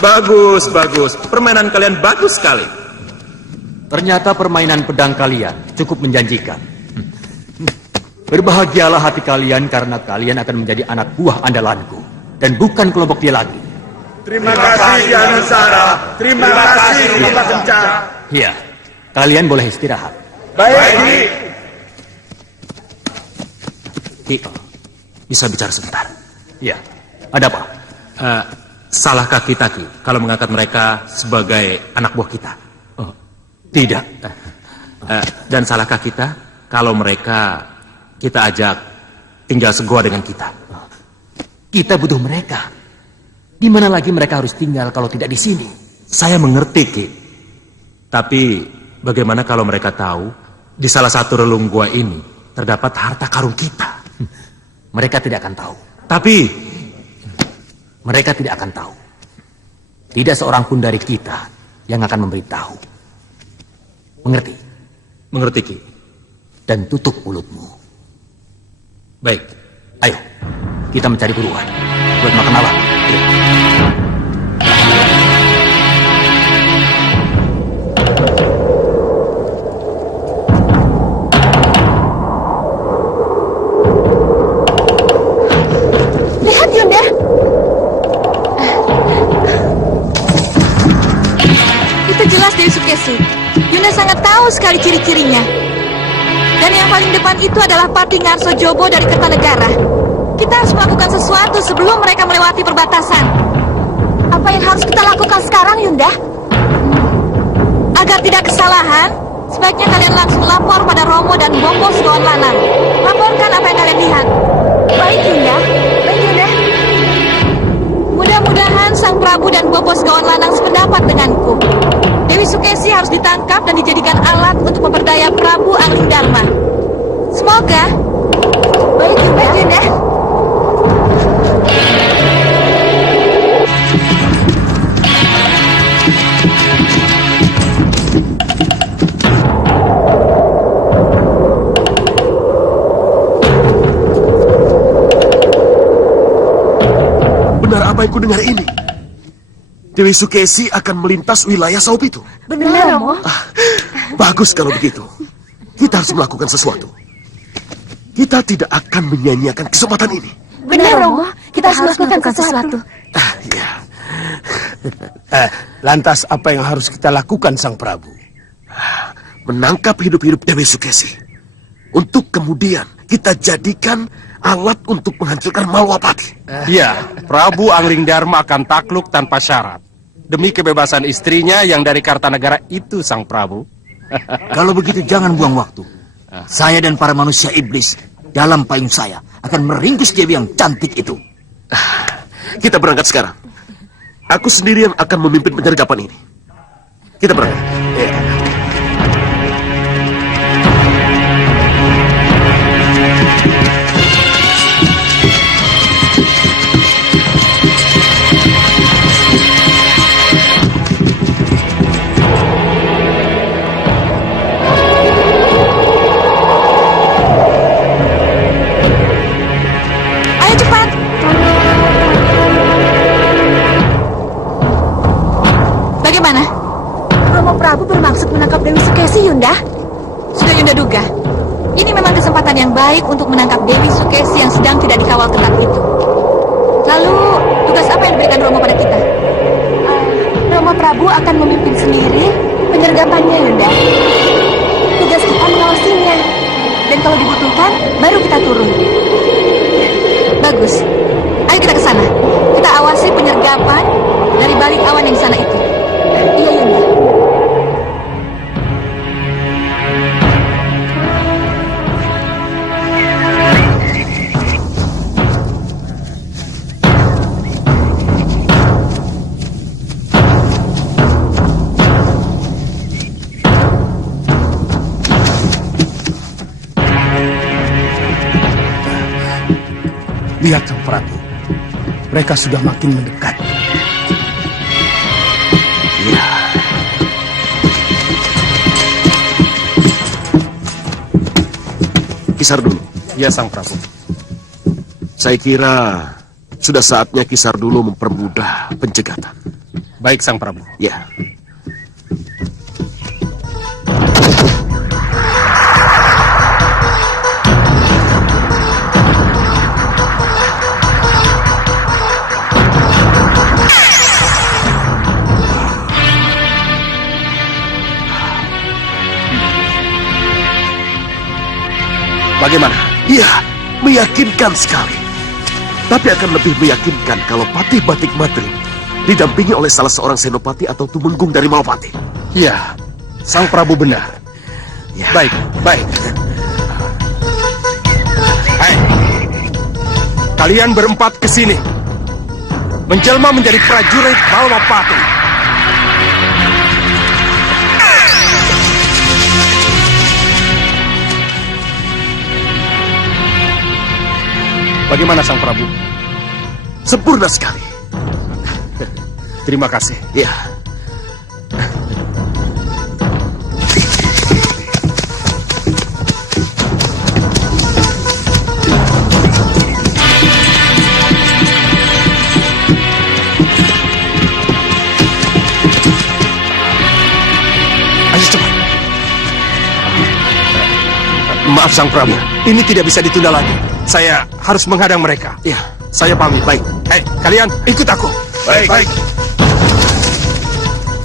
Bagus, bagus. Permainan kalian bagus sekali. Ternyata permainan pedang kalian cukup menjanjikan. Berbahagialah hati kalian karena kalian akan menjadi anak buah andalanku. Dan bukan kelompok dia lagi. Terima kasih, Anusara. Terima kasih, Bapak Kencana. Ya, kalian boleh istirahat. Baik, Ki. Ki, bisa bicara sebentar? Ya, ada apa? Salahkah kita, Ki, kalau mengangkat mereka sebagai anak buah kita? Oh, tidak. Dan salahkah kita kalau mereka kita ajak tinggal segoa dengan kita? Kita butuh mereka. Di mana lagi mereka harus tinggal kalau tidak di sini? Saya mengerti, Ki. Tapi bagaimana kalau mereka tahu di salah satu relung gua ini terdapat harta karun kita? Mereka tidak akan tahu. Tapi mereka tidak akan tahu. Tidak seorang pun dari kita yang akan memberitahu. Mengerti? mengerti, Ki. Dan tutup mulutmu. Baik. Ayo, kita mencari buruan buat makan malam. Ayo. Lihat, Yunda. Itu jelas dari Sukesi. Yunda sangat tahu sekali ciri-cirinya. Dan yang paling depan itu adalah Pati Ngarso Jobo dari Kertanegara. Kita harus melakukan sesuatu sebelum mereka melewati perbatasan. Apa yang harus kita lakukan sekarang, Yunda? Agar tidak kesalahan, sebaiknya kalian langsung lapor pada Romo dan Bombo Segoan Lanang. Laporkan apa yang kalian lihat. Baik, Yunda. Baik, Yunda. Mudah-mudahan Sang Prabu dan Bombo Segoan Lanang sependapat denganku. Dewi Sukesi harus ditangkap dan dijadikan alat untuk memperdaya Prabu Angling Dharma. Semoga. Baik, Yunda. Baik, Yunda. Benar apa yang kudengar ini? Dewi Sukesi akan melintas wilayah Saup itu. Benar, Romo. Bagus kalau begitu. Kita harus melakukan sesuatu. Kita tidak akan menyia-nyiakan kesempatan ini. Benar, Romo. Kita harus melakukan sesuatu. Ya. Lantas apa yang harus kita lakukan, Sang Prabu? Menangkap hidup-hidup Dewi Sukesi. Untuk kemudian kita jadikan alat untuk menghancurkan Malwapati. Iya, Prabu Angling Dharma akan takluk tanpa syarat. Demi kebebasan istrinya yang dari Kartanegara itu, Sang Prabu. Kalau begitu jangan buang waktu. Saya dan para manusia iblis dalam payung saya akan meringkus Dewi yang cantik itu. Kita berangkat sekarang. Aku sendiri yang akan memimpin penyergapan ini. Kita berangkat. Ayo cepat. Bagaimana? Romo Prabu bermaksud menangkap Dewi Sukesi, Yunda? Sudah Yunda duga. Ini memang kesempatan yang baik untuk menangkap Dewi Sukesi yang sedang tidak dikawal ketat itu. Lalu, tugas apa yang diberikan Romo pada kita? Romo Prabu akan memimpin sendiri penyergapannya, Yunda. Tugas kita mengawasinya. Dan kalau dibutuhkan, baru kita turun. Bagus. Ayo kita ke sana. Kita awasi penyergapan dari balik awan yang sana itu. Iya, Yunda. Lihat Sang Prabu. Mereka sudah makin mendekat. Iya. Kisar dulu. Ya, Sang Prabu. Saya kira sudah saatnya Kisar dulu mempermudah pencegatan. Baik, Sang Prabu. Ya. Bagaimana? Iya, meyakinkan sekali. Tapi akan lebih meyakinkan kalau Patih Batik Madrim didampingi oleh salah seorang senopati atau tumenggung dari Malapati. Iya, Sang Prabu benar. Ya. Baik, baik. Hai, kalian berempat ke sini. Menjelma menjadi prajurit Malapati. Bagaimana, Sang Prabu? Sempurna sekali. Terima kasih. Ya. Ayo cepat. Maaf, Sang Prabu. Ini tidak bisa ditunda lagi. Saya harus menghadang mereka. Ya. Saya pamit. Baik. Hei, kalian ikut aku. Baik. Baik.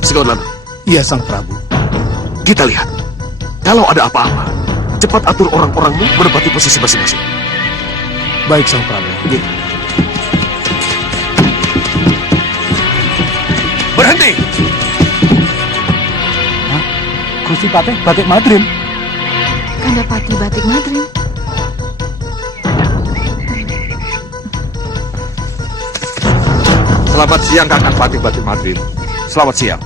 Sekolah. Iya, Sang Prabu. Kita lihat. Kalau ada apa-apa, cepat atur orang-orangmu menempati posisi masing-masing. Baik, Sang Prabu. Ya. Berhenti. Gusti Patih Batik Madrim. Kanda Patih Batik Madrim. Selamat siang, Kakang Patih Batik Madrim. Selamat siang.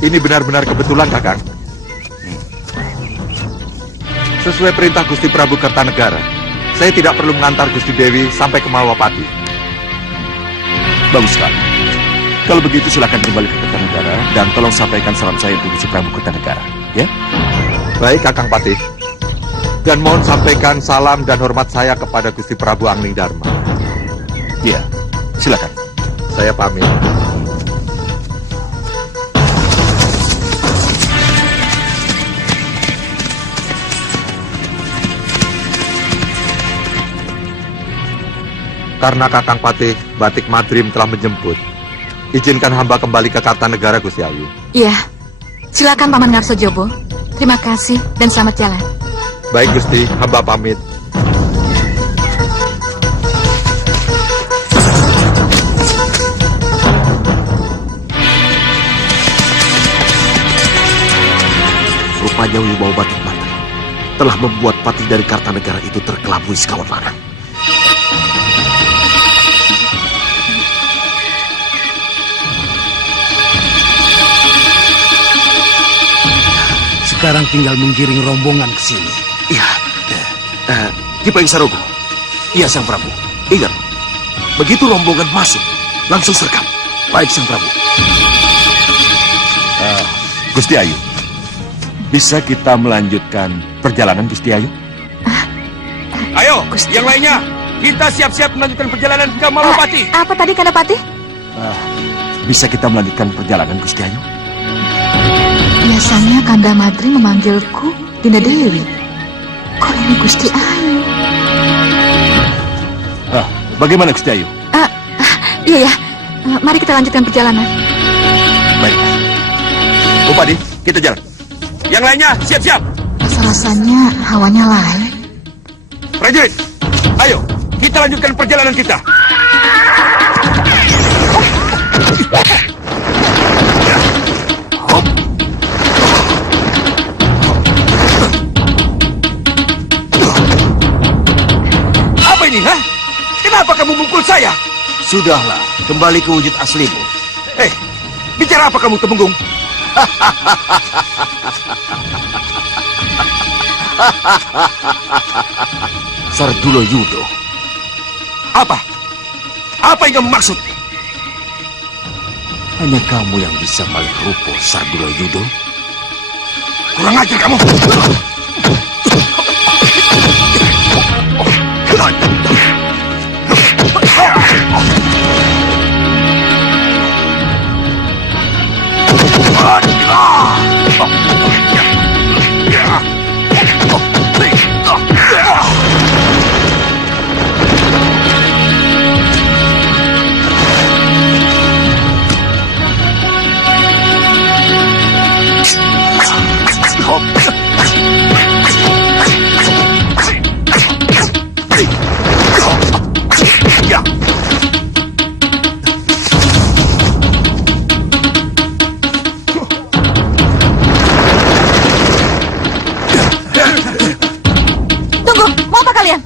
Ini benar-benar kebetulan, Kakang. Sesuai perintah Gusti Prabu Kertanegara, saya tidak perlu mengantar Gusti Dewi sampai ke Malwapati. Bagus sekali. Kalau begitu silakan kembali ke Kertanegara dan tolong sampaikan salam saya untuk Gusti Prabu Kertanegara, ya? Baik, Kakang Patih. Dan mohon sampaikan salam dan hormat saya kepada Gusti Prabu Angling Dharma. Iya, silakan. Saya pamit. Karena Kakang Patih Batik Madrim telah menjemput, izinkan hamba kembali ke Kartanegara, Gusti Ayu. Iya. Silakan Paman Ngarso Jobo. Terima kasih dan selamat jalan. Baik, Gusti, hamba pamit. rupanya Wibawa Batik Mantri telah membuat patih dari Kartanegara itu terkelabui sekawan lanang. Sekarang tinggal menggiring rombongan ke sini. Iya, Ki Peng Sarogo. Iya, Sang Prabu. Ingat, begitu rombongan masuk, langsung sergap. Baik, Sang Prabu. Gusti Ayu, bisa kita melanjutkan perjalanan Gusti Ayu? Ayo, yang lainnya, kita siap-siap melanjutkan perjalanan ke Malapati. Apa tadi, Kandapati? Bisa kita melanjutkan perjalanan Gusti Ayu? Biasanya Kanda Madri memanggilku Dinda Dewi. Kok ini Gusti Ayu? Bagaimana Gusti Ayu? Iya ya, mari kita lanjutkan perjalanan. Baik. Bupati, kita jalan. Yang lainnya, siap-siap. Rasa-rasanya hawanya lain. Prajurit, ayo, kita lanjutkan perjalanan kita. Apa ini, ha? Kenapa kamu memukul saya? Sudahlah, kembali ke wujud aslimu. Bicara apa kamu, Temenggung? Sardulo Yudo. Apa? Apa yang kamu maksud? Hanya kamu yang bisa balik rupo Sardulo Yudo. Kurang ajar kamu. Tunggu, mau apa kalian?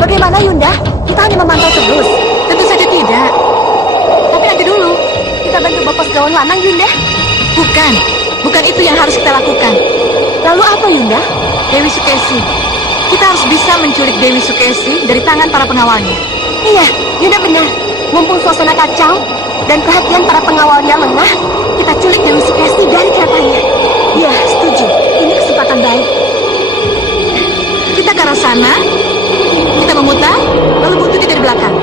Bagaimana Yunda? Kita hanya memantau terus. Tentu saja tidak. Tapi nanti dulu, kita bantu Bapak Segawan Lanang Yunda. Bukan itu yang harus kita lakukan. Lalu apa Yunda? Dewi Sukesi. Kita harus bisa menculik Dewi Sukesi dari tangan para pengawalnya. Iya, Yunda benar. Mumpung suasana kacau dan perhatian para pengawalnya lengah, kita culik Dewi Sukesi dari keretanya. Iya, setuju. Ini kesempatan baik. Kita ke arah sana, kita memutar, lalu buntuti dari belakang.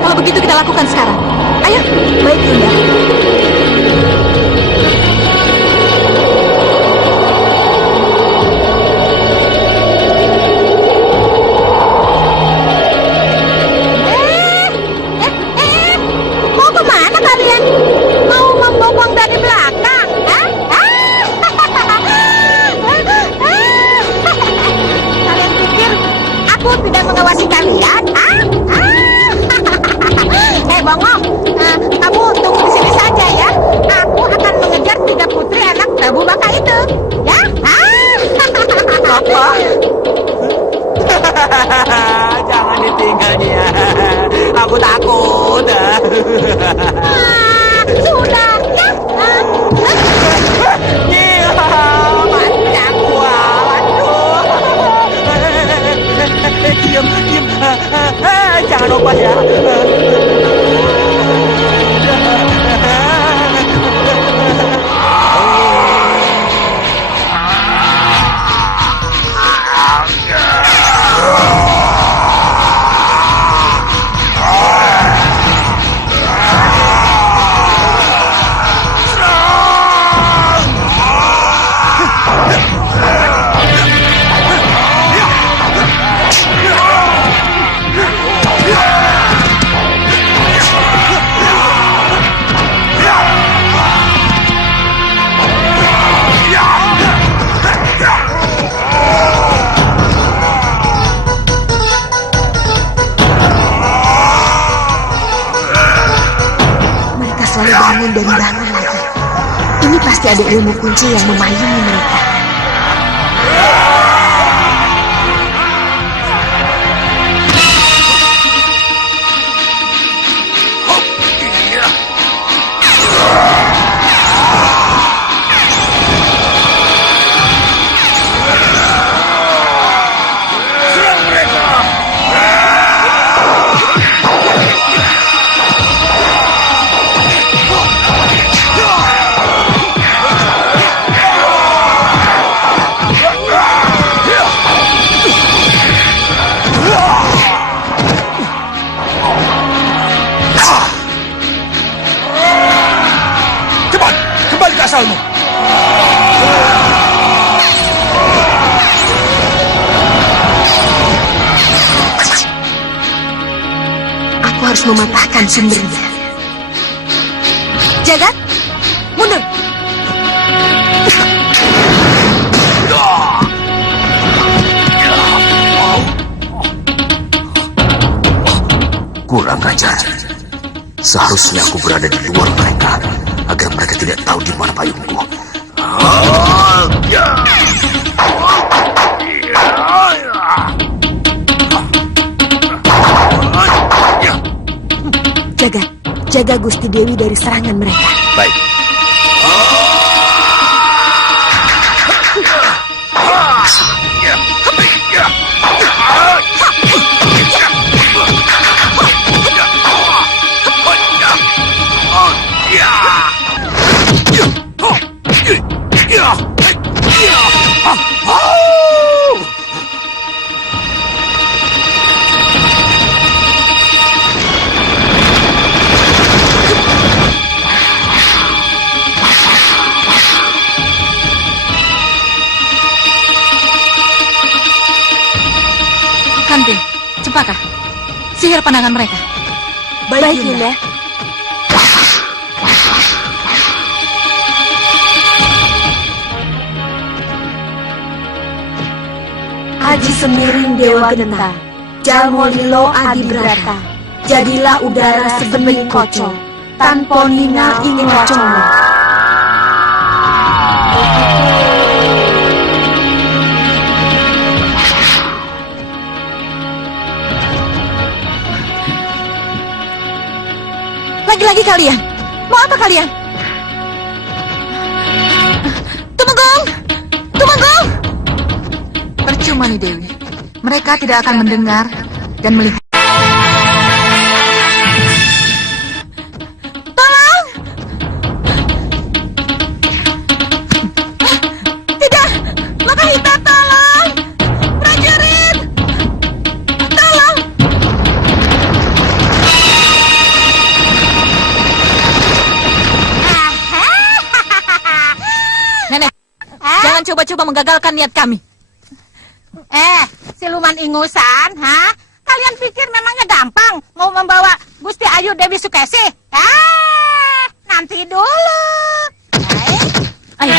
Kalau begitu kita lakukan sekarang. Ayo. Baik, Yunda. Mau kemana kalian? Mau membopong dari belakang? Hah? Kalian pikir aku tidak mengawasi kalian? Sudah ya. Diam. Jangan obat ya. Mereka selalu bangun dan bangun lagi. Ini pasti ada ilmu kunci yang memayungi mereka. Cepat, kembali ke asalmu. Aku harus mematahkan sumbernya. Jagat, mundur. Kurang ajar. Seharusnya aku berada di luar mereka agar mereka tidak tahu di mana payungku. Jagat, jaga Gusti Dewi dari serangan mereka. Baik. Kantin, cepatlah. Sihir pandangan mereka. Baik, Yunda. Aji Semiring Dewa Genta, Jalmolilo Adi Brata, jadilah udara sebening koco, tanpa nina ingin wacono. Lagi-lagi kalian, mau apa kalian? Tumenggung! Tumenggung! Percuma nih Dewi, mereka tidak akan mendengar dan melihat. Tolong! Tidak! Makahita, tolong! Prajurit! Tolong! Nenek, jangan coba-coba menggagalkan niat kami. Siluman ingusan, ha? Kalian pikir memangnya gampang mau membawa Gusti Ayu Dewi Sukesi? Nanti dulu. Ayo.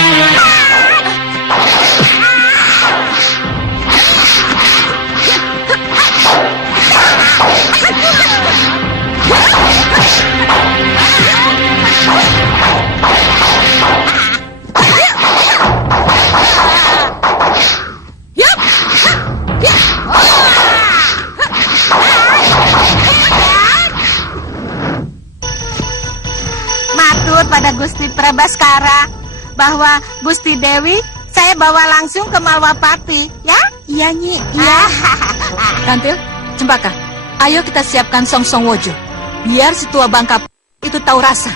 beritahu pada Gusti Prabaskara bahwa Gusti Dewi saya bawa langsung ke Malwapati, ya? Iya, Nyi. Iya. Kantil, Cempaka, ayo kita siapkan Song Wojo. Biar si tua bangka itu tahu rasa.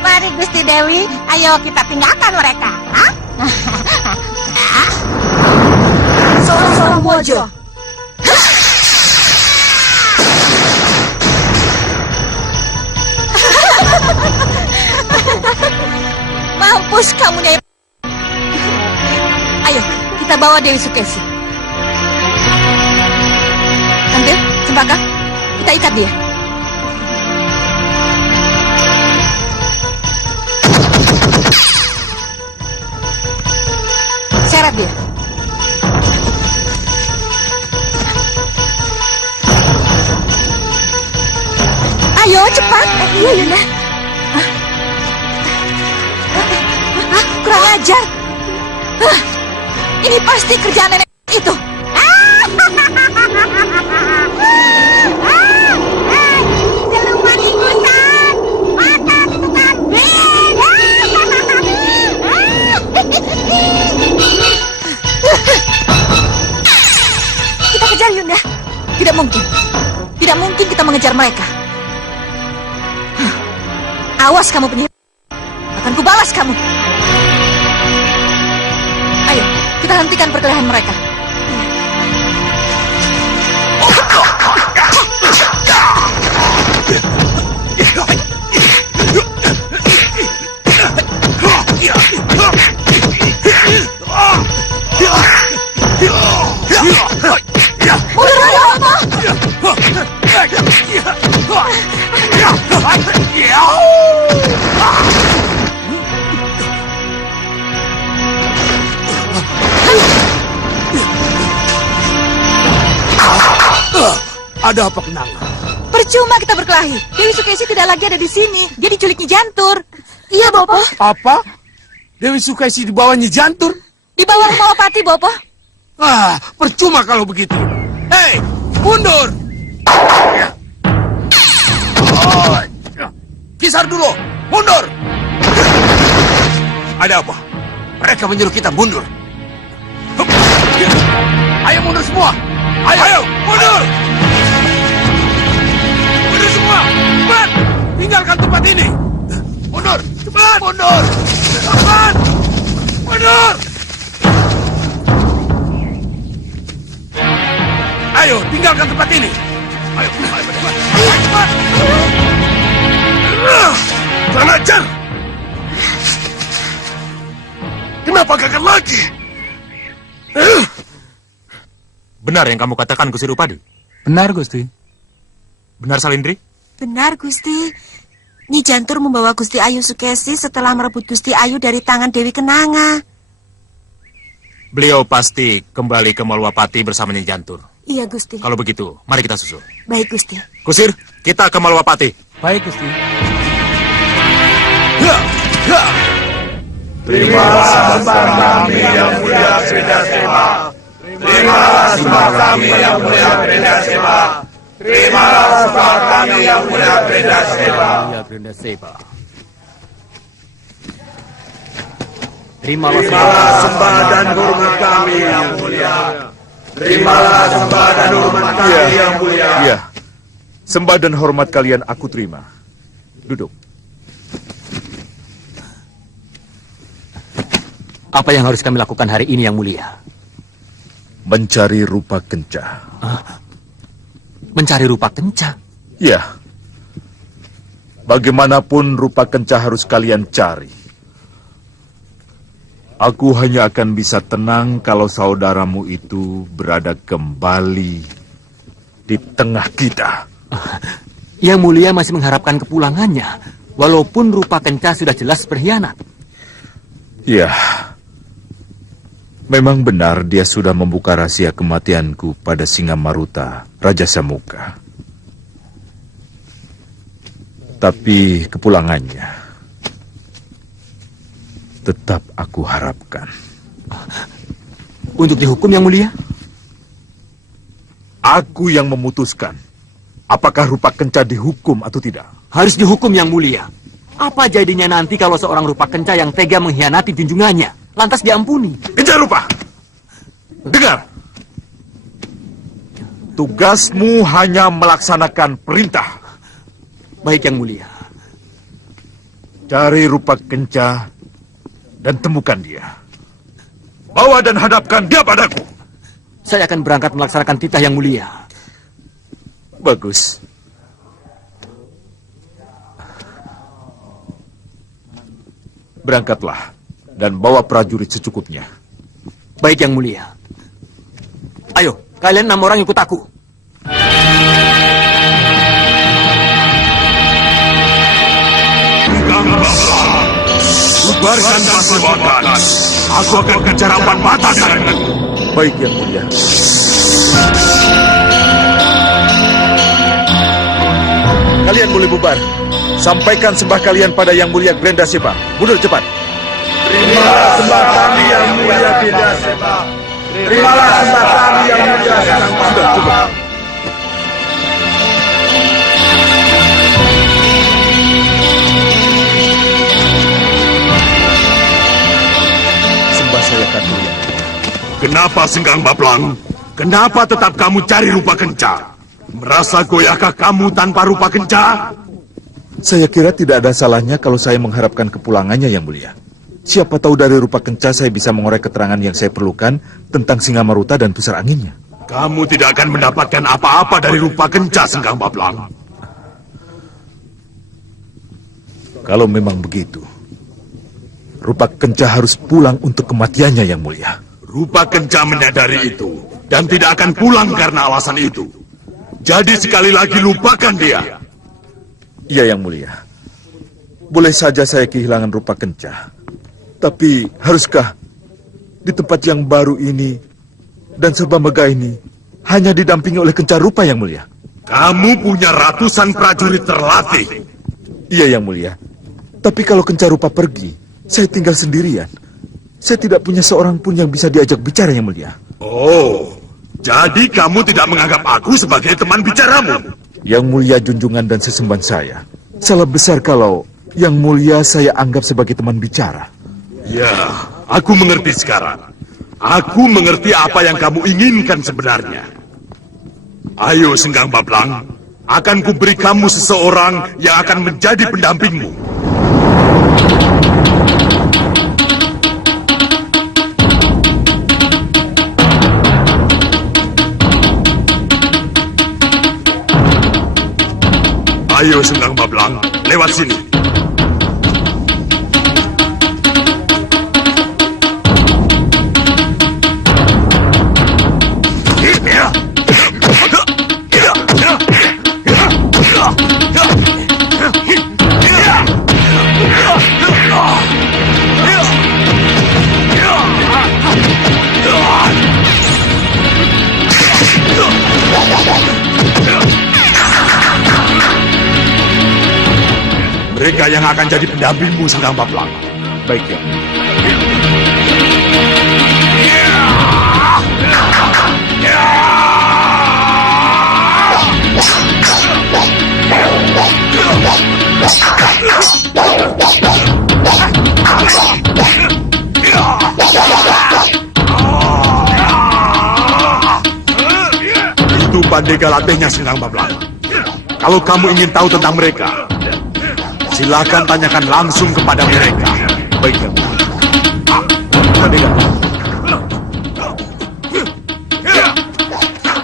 Mari Gusti Dewi, ayo kita tinggalkan mereka. Song Wojo. Mampus kamu, Nyai. Ayo, kita bawa Dewi Sukesi. Kantil, Cempaka, kita ikat dia. Seret dia. Ayo, cepat. Iya, Yunda. Kurang ajar. Ini pasti kerjaan nenek itu. Siluman ikutan, mata tukang Kita kejar, Yunda. Tidak mungkin. Tidak mungkin kita mengejar mereka. Awas kamu penyihir. Akan kubalas kamu. Ayo, kita hentikan perkelahian mereka. Ada apa kenanga? Percuma kita berkelahi. Dewi Sukesi tidak lagi ada di sini. Dia diculik Nyi Jantur. Iya, Bopo. Apa? Dewi Sukesi di bawah Nyi Jantur? Di bawah Malwapati, Bopo. Ah, percuma kalau begitu. Hei, mundur! Oh, Kisar dulu, mundur! Ada apa? Mereka menyuruh kita mundur. Ayo mundur semua! Ayo, mundur! Mundur semua! Cepat! Tinggalkan tempat ini! Mundur! Cepat! Mundur! Cepat! Mundur! Ayo, tinggalkan tempat ini! Ayo, cepat! Cepat! Kurang ajar! Kenapa gagal lagi? Benar yang kamu katakan, Gusti Rupadi? Benar, Gusti. Benar, Salindri? Benar, Gusti. Nyi Jantur membawa Gusti Ayu Sukesi setelah merebut Gusti Ayu dari tangan Dewi Kenanga. Beliau pasti kembali ke Malwapati bersama Nyi Jantur. Iya, Gusti. Kalau begitu, mari kita susul. Baik, Gusti. Kusir, kita ke Malwapati. Baik, Gusti. Terimalah sembah kami yang mulia Krendasema. Terimalah sembah kami yang mulia Krendasema. Terimalah sembah kami yang mulia Krendasema. Ya Brenda Seba. Terimalah Sembah dan hormat kami yang mulia. Terimalah sembah dan hormat kami yang mulia. Iya, sembah dan hormat kalian aku terima. Duduk. Apa yang harus kami lakukan hari ini yang mulia? Mencari rupa kencah. Mencari rupa kencah. Ya. Bagaimanapun rupa kencah harus kalian cari. Aku hanya akan bisa tenang kalau saudaramu itu berada kembali di tengah kita. Yang mulia masih mengharapkan kepulangannya, walaupun rupa kencah sudah jelas berkhianat. Ya. Memang benar dia sudah membuka rahasia kematianku pada Singamaruta, Raja Samuka. Tapi kepulangannya tetap aku harapkan. Untuk dihukum yang mulia? Aku yang memutuskan. Apakah Rupa Kenca dihukum atau tidak? Harus dihukum Yang Mulia. Apa jadinya nanti kalau seorang Rupa Kenca yang tega mengkhianati junjungannya, lantas diampuni? Kenca Rupa! Dengar! Tugasmu hanya melaksanakan perintah. Baik Yang Mulia. Cari Rupa Kenca dan temukan dia. Bawa dan hadapkan dia padaku. Saya akan berangkat melaksanakan titah Yang Mulia. Bagus. Berangkatlah dan bawa prajurit secukupnya. Baik Yang Mulia. Ayo, kalian 6 orang ikut aku. Bubarkan pasukan. Aku akan kejar awan mata denganmu. Baik Yang Mulia. Kalian boleh bubar. Sampaikan sembah kalian pada Yang Mulia Grendaseba. Mundur cepat. Terimalah sembah kami yang mulia Grendaseba. Terimalah sembah kami yang mulia Sang Baplang. Sembah saya Katuya. Kenapa Senggang Baplang? Kenapa tetap kamu cari Rupa Kenca? Merasa goyahkah kamu tanpa Rupa Kenca? Saya kira tidak ada salahnya kalau saya mengharapkan kepulangannya Yang Mulia. Siapa tahu dari Rupa Kenca saya bisa mengorek keterangan yang saya perlukan tentang Singamaruta dan pusar anginnya. Kamu tidak akan mendapatkan apa-apa dari Rupa Kenca, Senggang Baplang. Kalau memang begitu, Rupa Kenca harus pulang untuk kematiannya Yang Mulia. Rupa Kenca menyadari itu dan tidak akan pulang karena alasan itu. Jadi sekali lagi lupakan dia. Iya Yang Mulia. Boleh saja saya kehilangan Rupa Kenca. Tapi haruskah di tempat yang baru ini dan serba megah ini hanya didampingi oleh Kenca Rupa Yang Mulia? Kamu punya ratusan prajurit terlatih. Iya Yang Mulia. Tapi kalau Kenca Rupa pergi, saya tinggal sendirian. Saya tidak punya seorang pun yang bisa diajak bicara Yang Mulia. Oh, jadi kamu tidak menganggap aku sebagai teman bicaramu? Yang Mulia junjungan dan sesembahan saya. Salah besar kalau Yang Mulia saya anggap sebagai teman bicara. Ya, aku mengerti sekarang. Aku mengerti apa yang kamu inginkan sebenarnya. Ayo Senggang Baplang, akan kuberi kamu seseorang yang akan menjadi pendampingmu. Ayo Senggang Baplang, lewat sini. Mereka yang akan jadi pendampingmu, Senggang Baplang. Baik ya. Itu Pandega latihnya, Senggang Baplang. Kalau kamu ingin tahu tentang mereka, silakan tanyakan langsung kepada mereka. Baik ya. Pandega.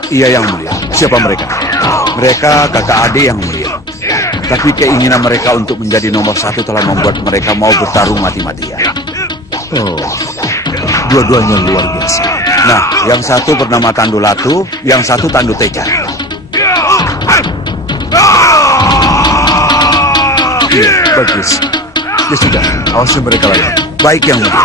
Iya Yang Mulia. Siapa mereka? Mereka kakak adik Yang Mulia. Tapi keinginan mereka untuk menjadi nomor 1 telah membuat mereka mau bertarung mati-matian. Oh, dua-duanya luar biasa. Nah, yang satu bernama Tandu Latu, yang satu Tandu Teca. Iya, bagus. Ya sudah, awasi mereka lagi. Baik Yang Mulia.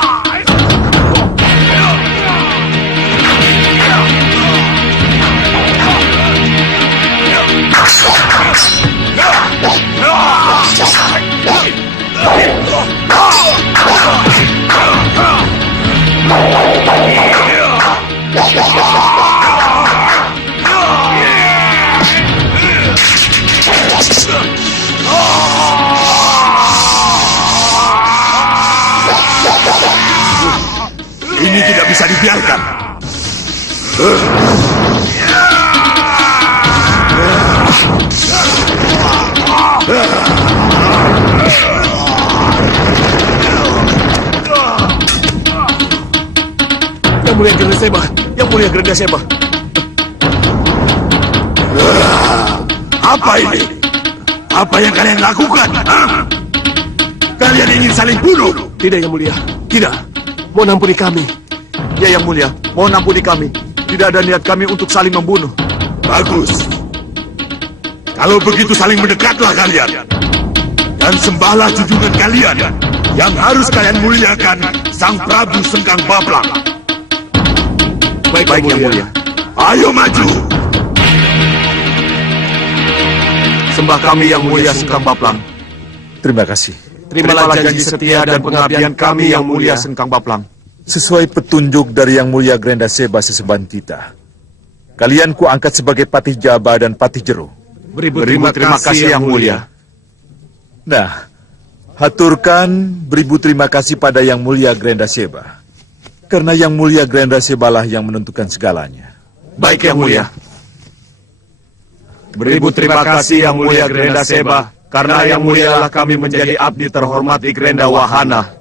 ini tidak bisa dibiarkan. Yang mulia Granda Seba, Yang mulia Granda Seba. Apa ini? Apa yang kalian lakukan? Hah? Kalian ingin saling bunuh? Tidak, Yang mulia. Tidak. Mohon ampuni kami. Ya, Yang Mulia, mohon ampuni kami. Tidak ada niat kami untuk saling membunuh. Bagus. Kalau begitu saling mendekatlah kalian. Dan sembahlah junjungan kalian. Yang harus kalian muliakan Sang Prabu Sengkang Bablang. Baik, Yang mulia. Ayo maju. Sembah kami Yang Mulia Sengkang Bablang. Terima kasih. Terimalah janji setia dan pengabdian kami Yang Mulia Sengkang Bablang. Sesuai petunjuk dari Yang Mulia Granda Seba sesembahan kita, kalian kuangkat sebagai Patih Jaba dan Patih Jero. Terima kasih Yang Mulia. Nah, haturkan beribu terima kasih pada Yang Mulia Granda Seba. Karena Yang Mulia Granda Sebalah yang menentukan segalanya. Baik Yang Mulia. Beribu terima kasih Yang Mulia Granda Seba. Karena Yang Mulialah kami menjadi abdi terhormat di Grenda Wahana.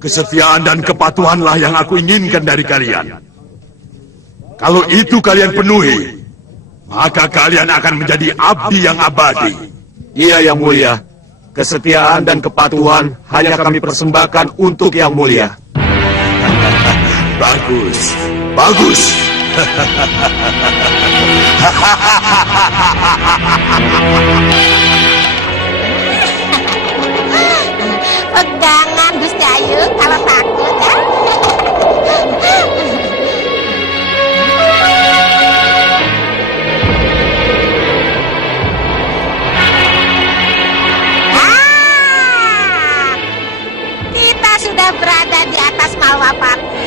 Kesetiaan dan kepatuhanlah yang aku inginkan dari kalian. Kalau itu kalian penuhi, maka kalian akan menjadi abdi yang abadi. Iya Yang Mulia. Kesetiaan dan kepatuhan hanya kami persembahkan untuk Yang Mulia. Bagus, bagus. Pegangan Gusti Ayu kalau takut ya. Kita sudah berada di atas Malwapati.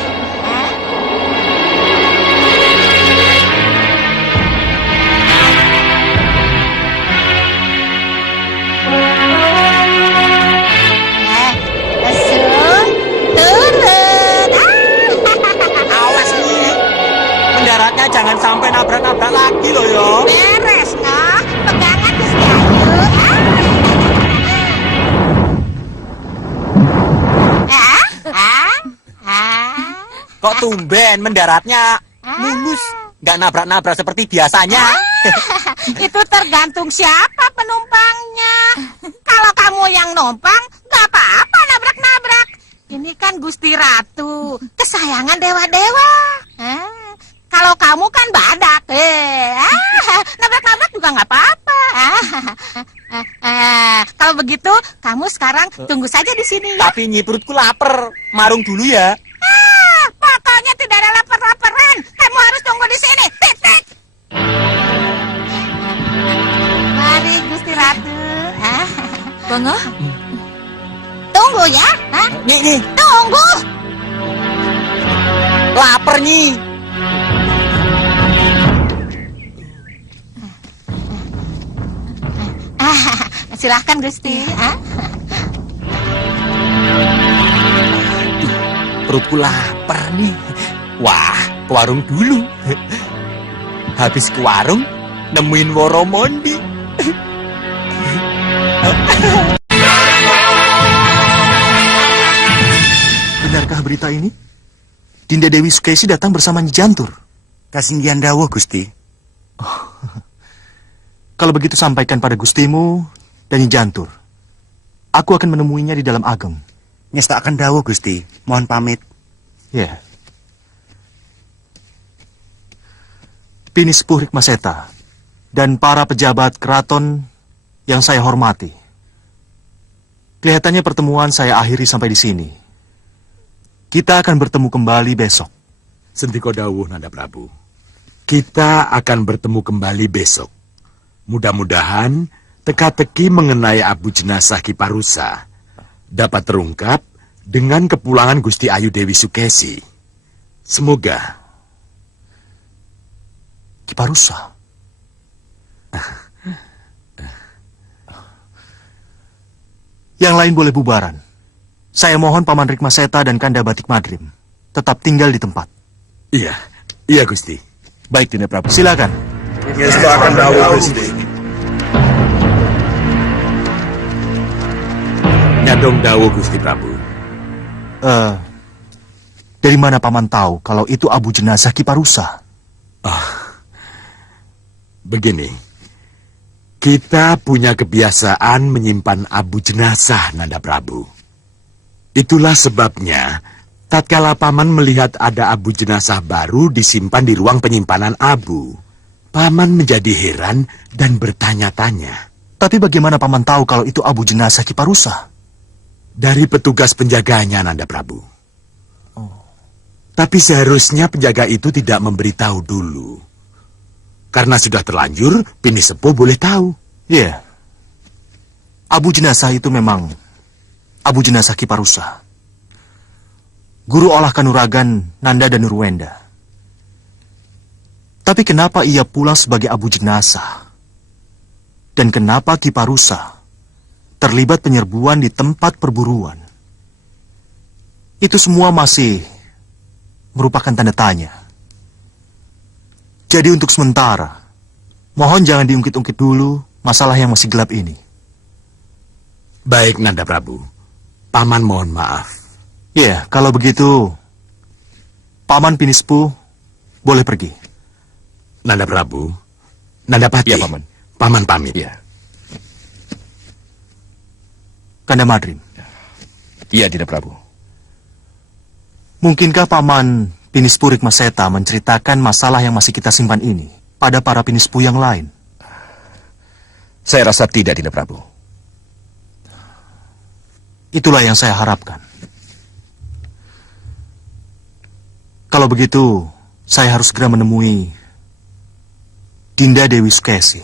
Mendaratnya jangan sampai nabrak-nabrak lagi loh yo. Beres, noh. Pegangan Gusti Ayu. Kok tumben mendaratnya mulus, nggak nabrak-nabrak seperti biasanya. Itu tergantung siapa penumpangnya. Kalau kamu yang numpang, nggak apa-apa nabrak-nabrak. Ini kan Gusti Ratu, kesayangan dewa-dewa. Kalau kamu kan badak, nabrak-nabrak juga nggak apa-apa. Kalau begitu, kamu sekarang tunggu saja di sini ya. Tapi nyi perutku lapar, marung dulu ya. Pokoknya tidak ada lapar-laparan. Kamu harus tunggu di sini. Titik. Mari Gusti Ratu. Bongo? Tunggu ya. Nyi, Tunggu. lapar nyi. Silahkan Gusti. Perutku lapar nih. Wah, ke warung dulu. Habis ke warung, nemuin Woromondi. Benarkah berita ini? Dinda Dewi Sukesi datang bersama Nyi Jantur. Kasinggihan dawuh, Gusti. Kalau begitu sampaikan pada Gustimu dan Nyi Jantur. Aku akan menemuinya di dalam ageng. Nyestakan dawuh, Gusti. Mohon pamit. Ya. Pini Sepuh Rikmaseta dan para pejabat keraton yang saya hormati. Kelihatannya pertemuan saya akhiri sampai di sini. Kita akan bertemu kembali besok. Sendiko dawuh Nanda Prabu. Kita akan bertemu kembali besok. Mudah-mudahan teka-teki mengenai abu jenazah Ki Parusa dapat terungkap dengan kepulangan Gusti Ayu Dewi Sukesi. Semoga. Ki Parusa. Yang lain boleh bubaran. Saya mohon Paman Rikmaseta dan Kanda Batik Madrim tetap tinggal di tempat. Iya, iya Gusti. Baik, Dinda Prabu. Silakan. Ngestakan dawuh Gusti. Nyadong dawuh Gusti Prabu. Dari mana paman tahu kalau itu abu jenazah Ki Parusa? Begini, kita punya kebiasaan menyimpan abu jenazah, Nanda Prabu. Itulah sebabnya, tatkala paman melihat ada abu jenazah baru disimpan di ruang penyimpanan abu, paman menjadi heran dan bertanya-tanya. Tapi bagaimana paman tahu kalau itu abu jenazah Ki Parusa? Dari petugas penjaganya, Nanda Prabu. Tapi seharusnya penjaga itu tidak memberitahu dulu. Karena sudah terlanjur, Bini Sepuh boleh tahu. Iya. Abu jenazah itu memang abu jenazah Ki Parusa. Guru olah kanuragan Nanda dan Nurwenda. Tapi kenapa ia pulang sebagai abu jenazah? Dan kenapa Ki Parusa terlibat penyerbuan di tempat perburuan? Itu semua masih merupakan tanda tanya. Jadi untuk sementara, mohon jangan diungkit-ungkit dulu masalah yang masih gelap ini. Baik, Nanda Prabu. Paman mohon maaf. Ya, kalau begitu, Paman Pinispu boleh pergi. Nanda Prabu, Nanda Pati. Ya, Paman. Paman pamit. Ya. Kanda Madrim. Iya, Dinda Prabu. Mungkinkah Paman Pinispu Rikmaseta menceritakan masalah yang masih kita simpan ini pada para Pinispu yang lain? Saya rasa tidak, Dinda Prabu. Itulah yang saya harapkan. Kalau begitu, saya harus segera menemui Dinda Dewi Sukesi.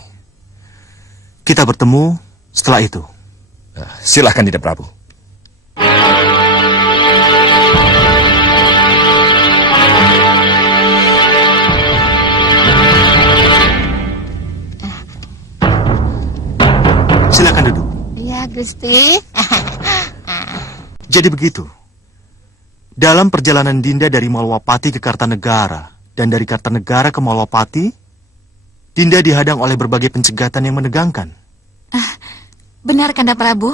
Kita bertemu setelah itu. Silahkan, Dinda Prabu. Silakan duduk. Iya, Gusti. Jadi begitu. Dalam perjalanan Dinda dari Malwapati ke Kartanegara dan dari Kartanegara ke Malwapati, Dinda dihadang oleh berbagai pencegatan yang menegangkan. Benar, Kanda Prabu.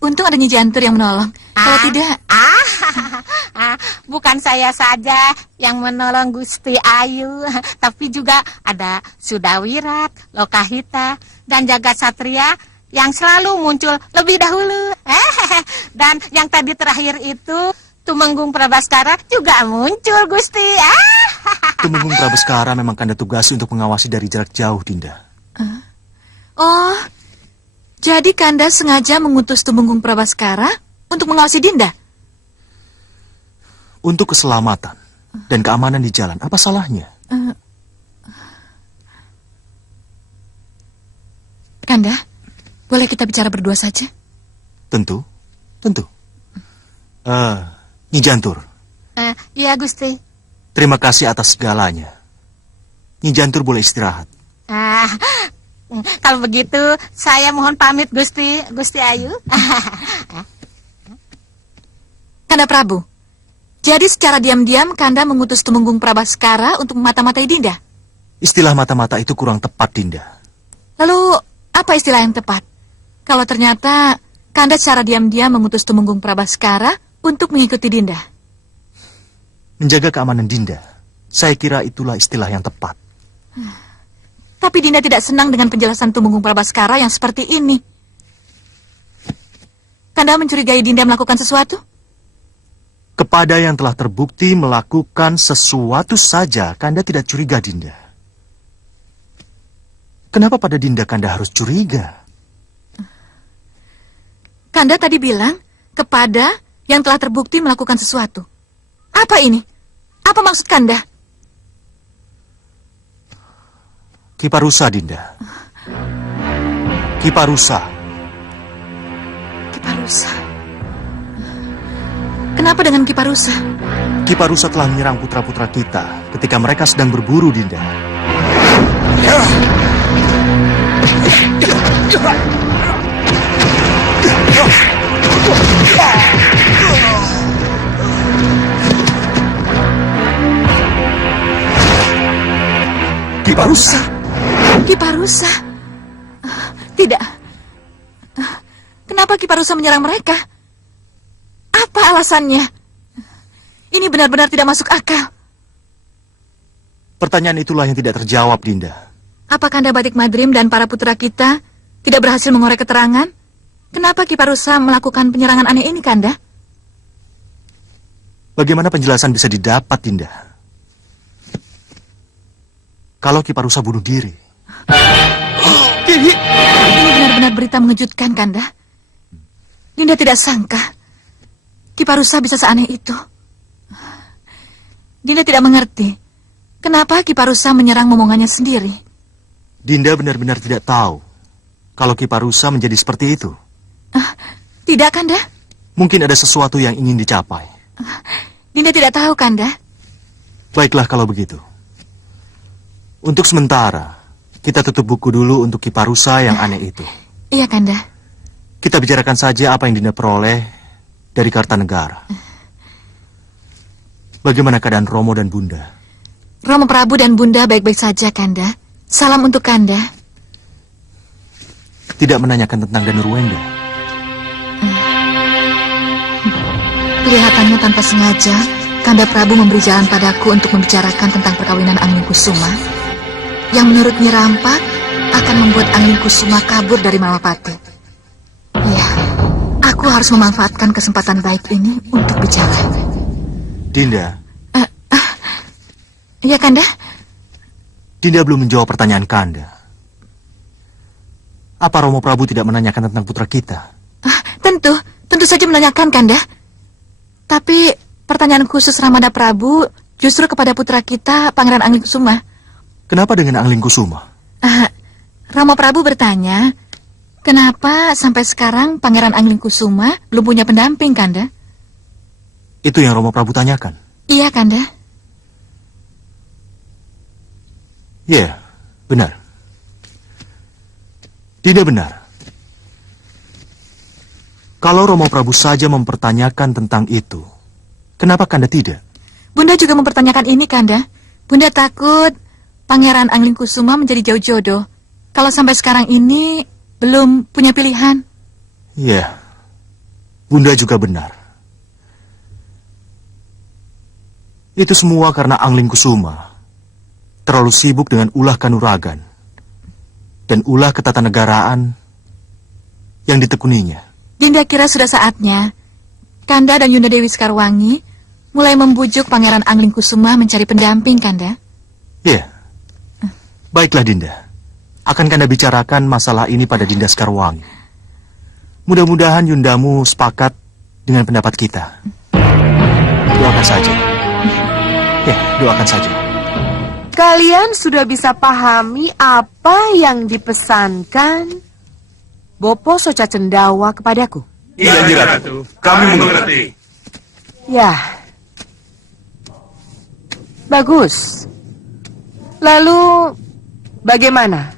Untung ada Nyi Jantur yang menolong. Kalau tidak... Bukan saya saja yang menolong Gusti Ayu, tapi juga ada Sudawirat, Lokahita, dan Jagat Satria yang selalu muncul lebih dahulu. Dan yang tadi terakhir itu, Tumenggung Prabaskara juga muncul, Gusti. Tumenggung Prabaskara memang Kanda tugasi untuk mengawasi dari jarak jauh, Dinda. Oh, jadi Kanda sengaja mengutus Tumenggung Prabaskara untuk mengawasi Dinda? Untuk keselamatan dan keamanan di jalan, apa salahnya? Kanda, boleh kita bicara berdua saja? Tentu, tentu. Nyi Jantur, Iya, Gusti. terima kasih atas segalanya. Nyi Jantur boleh istirahat. Kalau begitu, saya mohon pamit, Gusti Ayu. Kanda Prabu, jadi secara diam-diam Kanda mengutus Tumenggung Prabaskara untuk memata-matai Dinda? Istilah mata-mata itu kurang tepat, Dinda. Lalu, apa istilah yang tepat? Kalau ternyata Kanda secara diam-diam mengutus Tumenggung Prabaskara untuk mengikuti Dinda? Menjaga keamanan Dinda, saya kira itulah istilah yang tepat. Tapi Dinda tidak senang dengan penjelasan Tumenggung Prabaskara yang seperti ini. Kanda mencurigai Dinda melakukan sesuatu? Kepada yang telah terbukti melakukan sesuatu saja, Kanda tidak curiga, Dinda. Kenapa pada Dinda Kanda harus curiga? Kanda tadi bilang kepada yang telah terbukti melakukan sesuatu. Apa ini? Apa maksud Kanda? Ki Parusa, Dinda. Ki Parusa. Ki Parusa. Kenapa dengan Ki Parusa? Ki Parusa telah menyerang putra-putra kita ketika mereka sedang berburu, Dinda. Kiparusa. Kiparusa? Tidak. Kenapa Kiparusa menyerang mereka? Apa alasannya? Ini benar-benar tidak masuk akal. Pertanyaan itulah yang tidak terjawab, Dinda. Apa Kanda Batik Madrim dan para putra kita tidak berhasil mengorek keterangan? Kenapa Kiparusa melakukan penyerangan aneh ini, Kanda? Bagaimana penjelasan bisa didapat, Dinda? Kalau Kiparusa bunuh diri. Ini benar-benar berita mengejutkan, Kanda. Dinda tidak sangka Kiparusa bisa seaneh itu. Dinda tidak mengerti kenapa Kiparusa menyerang momongannya sendiri. Dinda benar-benar tidak tahu kalau Kiparusa menjadi seperti itu. Tidak, Kanda. Mungkin ada sesuatu yang ingin dicapai. Dinda tidak tahu, Kanda. Baiklah kalau begitu. Untuk sementara, kita tutup buku dulu untuk Kiparusa yang aneh itu. Iya, Kanda. Kita bicarakan saja apa yang Dinda peroleh dari Kartanegara. Bagaimana keadaan Romo dan Bunda? Romo Prabu dan Bunda baik-baik saja, Kanda. Salam untuk Kanda. Tidak menanyakan tentang Danuruenda. Kelihatannya tanpa sengaja, Kanda Prabu memberi jalan padaku untuk membicarakan tentang perkawinan Angling Kusuma, yang menurut Nyi Rampak akan membuat Angling Kusuma kabur dari Malapati. Ya, aku harus memanfaatkan kesempatan baik ini untuk bicara. Dinda. Ya, Kanda? Dinda belum menjawab pertanyaan Kanda. Apa Romo Prabu tidak menanyakan tentang putra kita? Tentu saja menanyakan, Kanda. Tapi pertanyaan khusus Ramada Prabu justru kepada putra kita, Pangeran Angling Kusuma. Kenapa dengan Angling Kusuma? Romo Prabu bertanya, kenapa sampai sekarang Pangeran Angling Kusuma belum punya pendamping, Kanda? Itu yang Romo Prabu tanyakan? Iya, Kanda. Ya, benar. Tidak benar. Kalau Romo Prabu saja mempertanyakan tentang itu, kenapa Kanda tidak? Bunda juga mempertanyakan ini, Kanda. Bunda takut Pangeran Angling Kusuma menjadi jauh jodoh. Kalau sampai sekarang ini belum punya pilihan. Ya, Bunda juga benar. Itu semua karena Angling Kusuma terlalu sibuk dengan ulah kanuragan dan ulah ketatanegaraan yang ditekuninya. Dinda kira sudah saatnya Kanda dan Yunda Dewi Sekarwangi mulai membujuk Pangeran Angling Kusuma mencari pendamping, Kanda. Ya, baiklah Dinda. Akan Kanda bicarakan masalah ini pada Dinda Sekarwangi. Mudah-mudahan Yundamu sepakat dengan pendapat kita. Doakan saja. Ya, doakan saja. Kalian sudah bisa pahami apa yang dipesankan Bopo Soca Cendawa kepadaku? Iya, Nyi Ratu. Kami mengerti. Ya. Bagus. Lalu, bagaimana?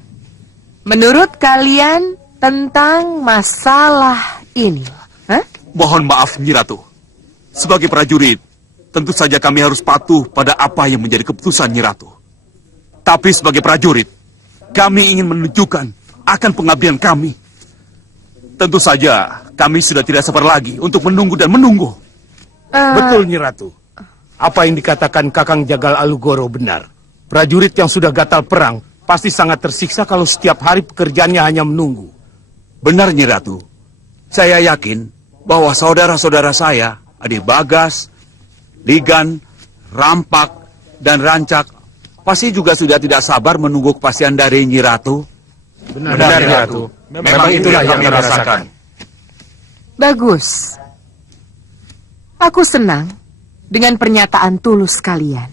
Menurut kalian tentang masalah ini? Mohon maaf, Nyi Ratu. Sebagai prajurit, tentu saja kami harus patuh pada apa yang menjadi keputusan Nyi Ratu. Tapi sebagai prajurit, kami ingin menunjukkan akan pengabdian kami. Tentu saja, kami sudah tidak sabar lagi untuk menunggu dan menunggu. Betul, Nyi Ratu. Apa yang dikatakan Kakang Jagal Alugoro benar. Prajurit yang sudah gatal perang pasti sangat tersiksa kalau setiap hari pekerjaannya hanya menunggu. Benar, Nyi Ratu. Saya yakin bahwa saudara-saudara saya, Adik Bagas, Ligan, Rampak, dan Rancak, pasti juga sudah tidak sabar menunggu kepastian dari Nyi Ratu. Benar, Nyi Ratu. Memang itulah yang kami rasakan. Bagus. Aku senang dengan pernyataan tulus kalian.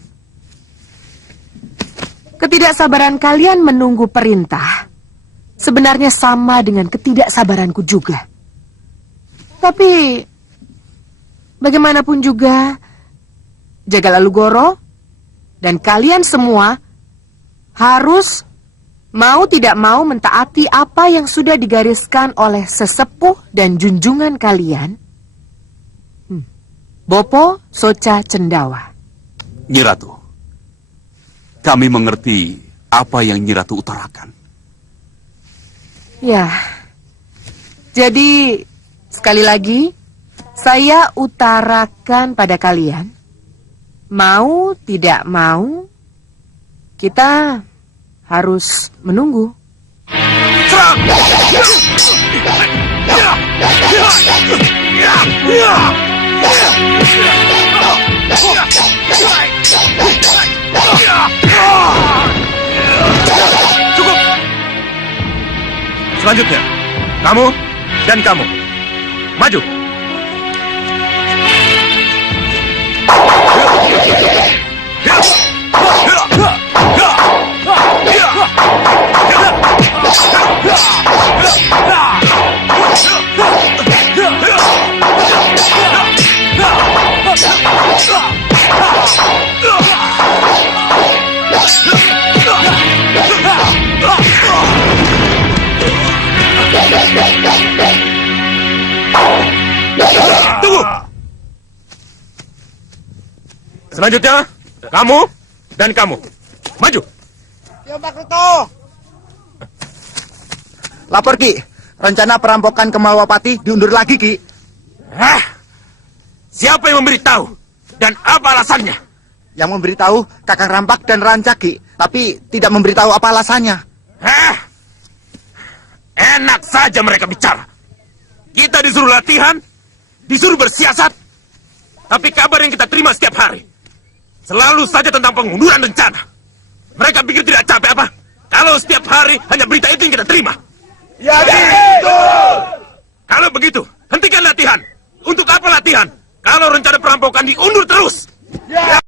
Ketidaksabaran kalian menunggu perintah sebenarnya sama dengan ketidaksabaranku juga. Tapi bagaimanapun juga, Jagal Alugoro dan kalian semua harus mau tidak mau mentaati apa yang sudah digariskan oleh sesepuh dan junjungan kalian, Bopo Soca Cendawa. Nyi Ratu, kami mengerti apa yang Nyi Ratu utarakan. Ya, jadi sekali lagi saya utarakan pada kalian, mau tidak mau kita harus menunggu. Cukup. Selanjutnya, kamu dan kamu. Maju. Tunggu. Selanjutnya, kamu dan kamu. Maju. Lapor, Ki. Rencana perampokan ke Malwapati diundur lagi, Ki. Hah? Siapa yang memberitahu? Dan apa alasannya? Yang memberitahu Kakang Rampak dan Rancak, Ki. Tapi tidak memberitahu apa alasannya. Hah? Enak saja mereka bicara. Kita disuruh latihan, disuruh bersiasat. Tapi kabar yang kita terima setiap hari selalu saja tentang pengunduran rencana. Mereka pikir tidak capek apa? Kalau setiap hari hanya berita itu yang kita terima. Ya, betul. Kalau begitu, hentikan latihan. Untuk apa latihan? Kalau rencana perampokan diundur terus. Ya.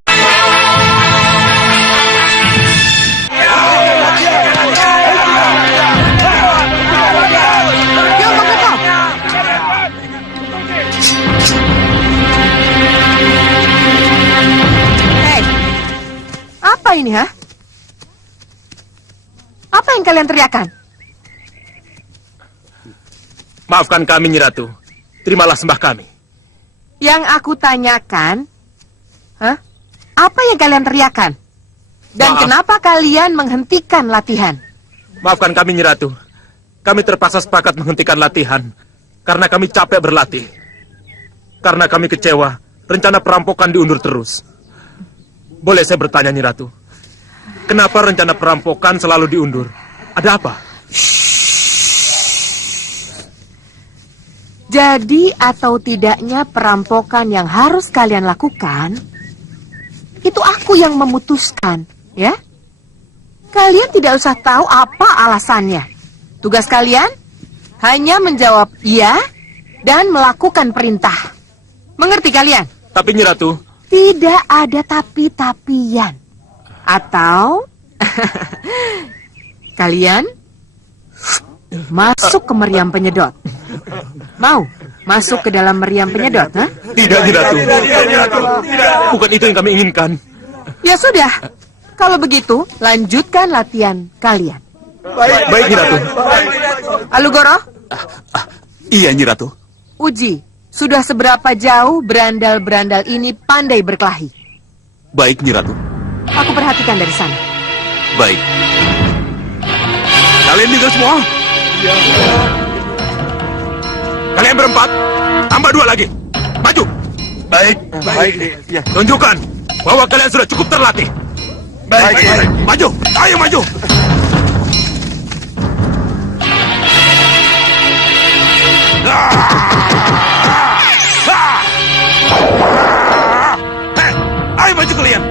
Hei, apa ini, ha? Apa yang kalian teriakan? Maafkan kami, Nyi Ratu. Terimalah sembah kami. Yang aku tanyakan, hah? Apa yang kalian teriakan? Dan Maaf. kenapa kalian menghentikan latihan? Maafkan kami, Nyi Ratu. Kami terpaksa sepakat menghentikan latihan karena kami capek berlatih. Karena kami kecewa, rencana perampokan diundur terus. Boleh saya bertanya, Nyi Ratu? Kenapa rencana perampokan selalu diundur? Ada apa? Jadi atau tidaknya perampokan yang harus kalian lakukan, itu aku yang memutuskan, ya? Kalian tidak usah tahu apa alasannya. Tugas kalian hanya menjawab iya dan melakukan perintah. Mengerti kalian? Tapi, Nyi Ratu, Tidak ada tapi-tapian. Atau kalian masuk ke meriam penyedot. Mau masuk ke dalam meriam penyedot, ha? Tidak, Nyi Ratu. Bukan itu yang kami inginkan. Ya sudah. Kalau begitu, lanjutkan latihan kalian. Baik, Nyi Ratu. Alugoro, Iya, Nyi Ratu. uji. Sudah seberapa jauh berandal-berandal ini pandai berkelahi? Baik, Nyi Ratu. Aku perhatikan dari sana. Baik. Kalian tinggal semua. Kalian berempat, tambah 2 lagi. Maju. Baik. Tunjukkan bahwa kalian sudah cukup terlatih. Baik. Maju, ayo maju. Ayo maju kalian.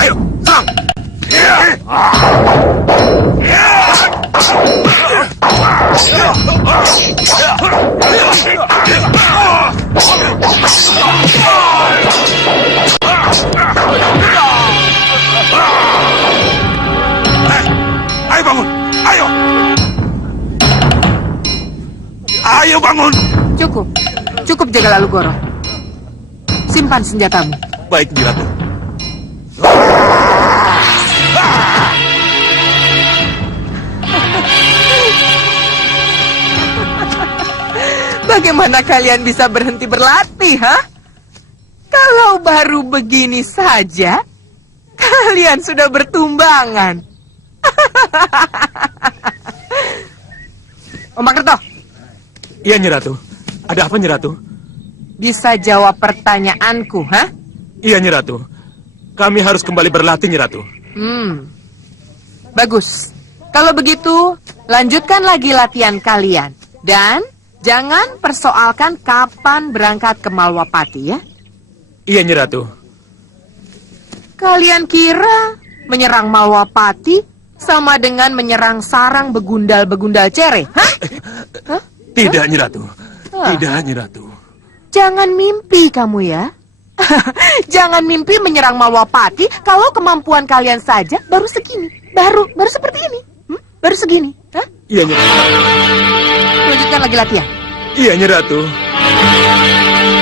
Ayo, serang. Ayo bangun, ayo. Ayo bangun. Cukup jaga Alugoro. Simpan senjatamu. Baik, Nyi Ratu. Bagaimana kalian bisa berhenti berlatih, ha? Kalau baru begini saja, kalian sudah bertumbangan. Om Kerto, Iya, Nyi Ratu. Ada apa, Nyi Ratu? bisa jawab pertanyaanku, ha? Iya, Nyi Ratu. Kami harus kembali berlatih, Nyi Ratu. Bagus. Kalau begitu, lanjutkan lagi latihan kalian. Dan jangan persoalkan kapan berangkat ke Malwapati, ya? Iya, Nyi Ratu. Kalian kira menyerang Malwapati sama dengan menyerang sarang begundal-begundal cere, hah? Tidak, Nyi Ratu. Ah. Tidak, Nyi Ratu. Jangan mimpi kamu ya. Jangan mimpi menyerang Malwapati kalau kemampuan kalian saja baru segini. Baru seperti ini. Baru segini. Hah? Iya, Nyi Ratu. Lanjutkan lagi latihan. Iya, Nyi Ratu.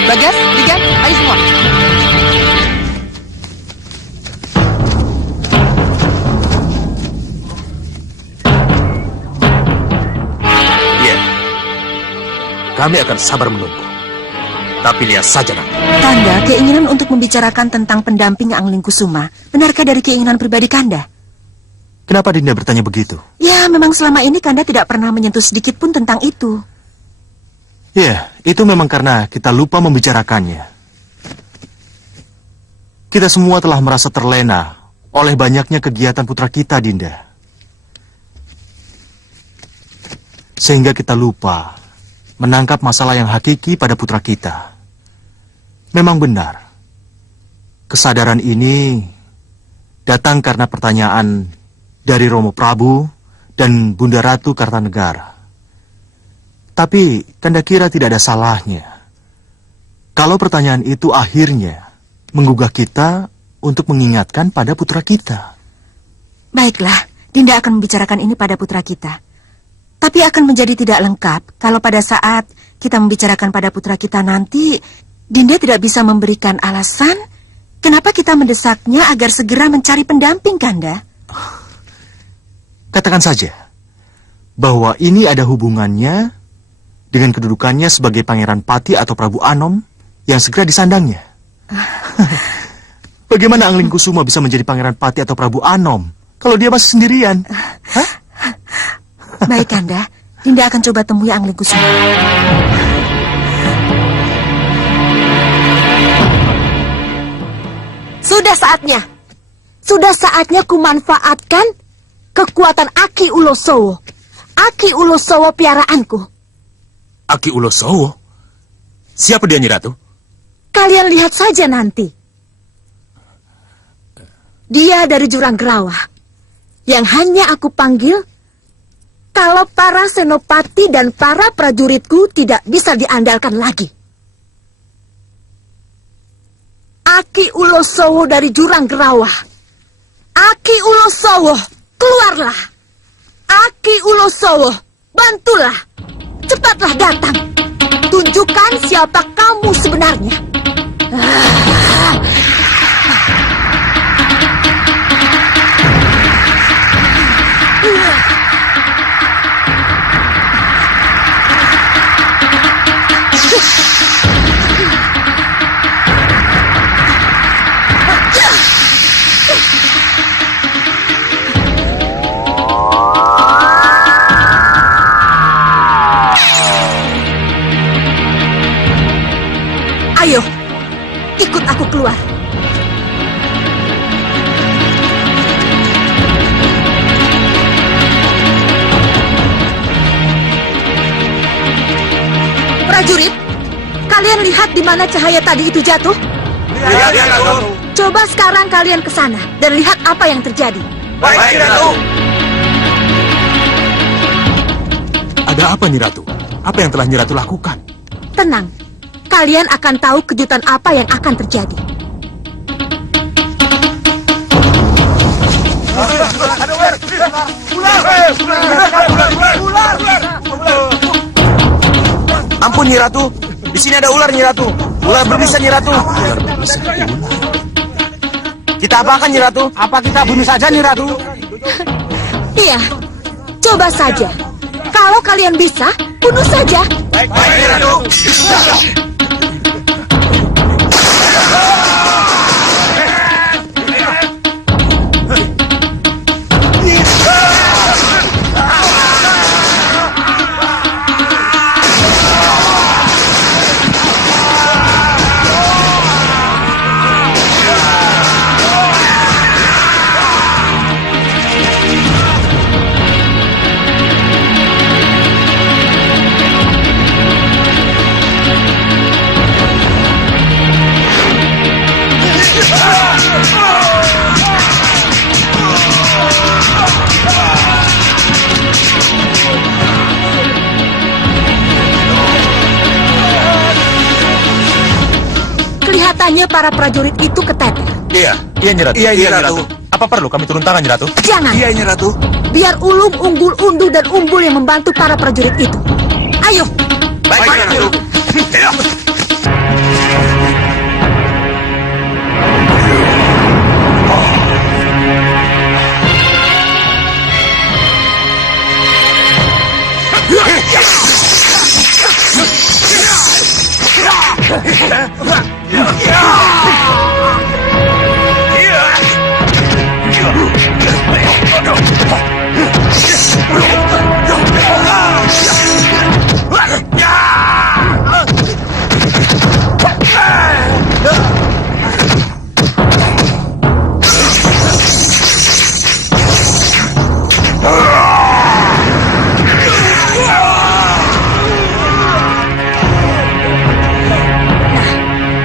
Bagas, Ligan, ayo semua. Iya. Kami akan sabar menunggu. Tapi lihat saja nanti. Kanda, keinginan untuk membicarakan tentang pendamping Angling Kusuma, benarkah dari keinginan pribadi Kanda? Kenapa Dinda bertanya begitu? Ya, memang selama ini Kanda tidak pernah menyentuh sedikit pun tentang itu. Ya, itu memang karena kita lupa membicarakannya. Kita semua telah merasa terlena oleh banyaknya kegiatan putra kita, Dinda. Sehingga kita lupa menangkap masalah yang hakiki pada putra kita. Memang benar, kesadaran ini datang karena pertanyaan dari Romo Prabu dan Bunda Ratu Kartanegara. Tapi Kanda kira tidak ada salahnya kalau pertanyaan itu akhirnya menggugah kita untuk mengingatkan pada putra kita. Baiklah, Dinda akan membicarakan ini pada putra kita. Tapi akan menjadi tidak lengkap kalau pada saat kita membicarakan pada putra kita nanti, Dinda tidak bisa memberikan alasan kenapa kita mendesaknya agar segera mencari pendamping, Kanda. Katakan saja bahwa ini ada hubungannya dengan kedudukannya sebagai Pangeran Pati atau Prabu Anom yang segera disandangnya. Bagaimana Angling Kusuma bisa menjadi Pangeran Pati atau Prabu Anom kalau dia masih sendirian? Hah? Baik, Kanda. Dinda akan coba temui Angling Kusuma. Sudah saatnya kumanfaatkan kekuatan Aki Ulosowo. Aki Ulosowo piaraanku. Aki Ulosowo? Siapa dia, Nyi Ratu? Kalian lihat saja nanti. Dia dari Jurang Gerawah. Yang hanya aku panggil kalau para senopati dan para prajuritku tidak bisa diandalkan lagi. Aki Ulosowo dari Jurang Gerawah. Aki Ulosowo, keluarlah. Aki Ulosowo, bantulah. Cepatlah datang. Tunjukkan siapa kamu sebenarnya. Ayo, ikut aku keluar. Prajurit, kalian lihat di mana cahaya tadi itu jatuh? Lihat, Ratu. Coba sekarang kalian ke sana dan lihat apa yang terjadi. Baik, Ratu. Ada apa, Nyi Ratu? Apa yang telah Nyi Ratu lakukan? Tenang, kalian akan tahu kejutan apa yang akan terjadi. Ampun, Nyi Ratu. Di sini ada ular, Nyi Ratu. Ular berbisa, Nyi Ratu. Kita apakan, Nyi Ratu? Apa kita bunuh saja, Nyi Ratu? Iya, coba saja. Kalau kalian bisa, bunuh saja. Baik, Nyi Ratu. semuanya para prajurit itu keteter. Iya, Nyi Ratu. Iya, Nyi Ratu. Apa perlu kami turun tangan, Nyi Ratu? Jangan. Iya, Nyi Ratu. Biar Ulum, Unggul, Undu, dan Umbul yang membantu para prajurit itu. Ayo. Baik, Nyi Ratu.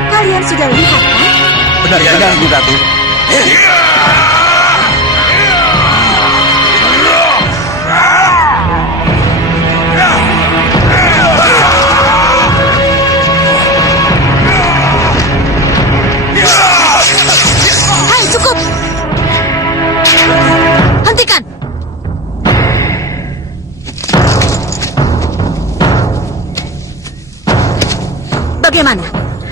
Kalian sudah lihat kan? Benar, Nyi Ratu. Hai, cukup. Hentikan. Bagaimana?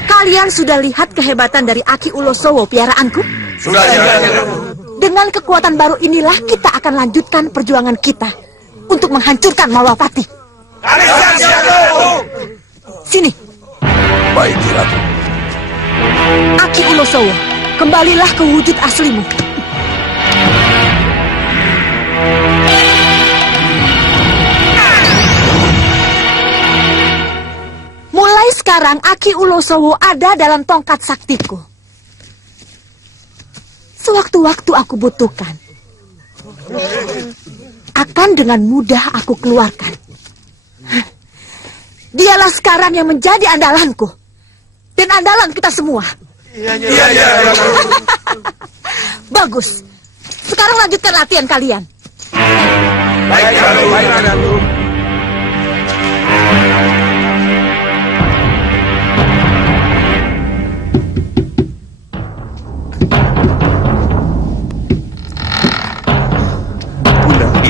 Kalian sudah lihat kehebatan dari Aki Ulosowo, piaraanku? Sudah, Nyi Ratu. Dengan kekuatan baru inilah kita akan lanjutkan perjuangan kita untuk menghancurkan Malwapati. Sini. Baik, Nyi Ratu. Aki Ulosowo, kembalilah ke wujud aslimu. Mulai sekarang Aki Ulosowo ada dalam tongkat saktiku. Sewaktu-waktu aku butuhkan, akan dengan mudah aku keluarkan. Dialah sekarang yang menjadi andalanku dan andalan kita semua. Iya. Bagus. Sekarang lanjutkan latihan kalian. Baik, Ratu.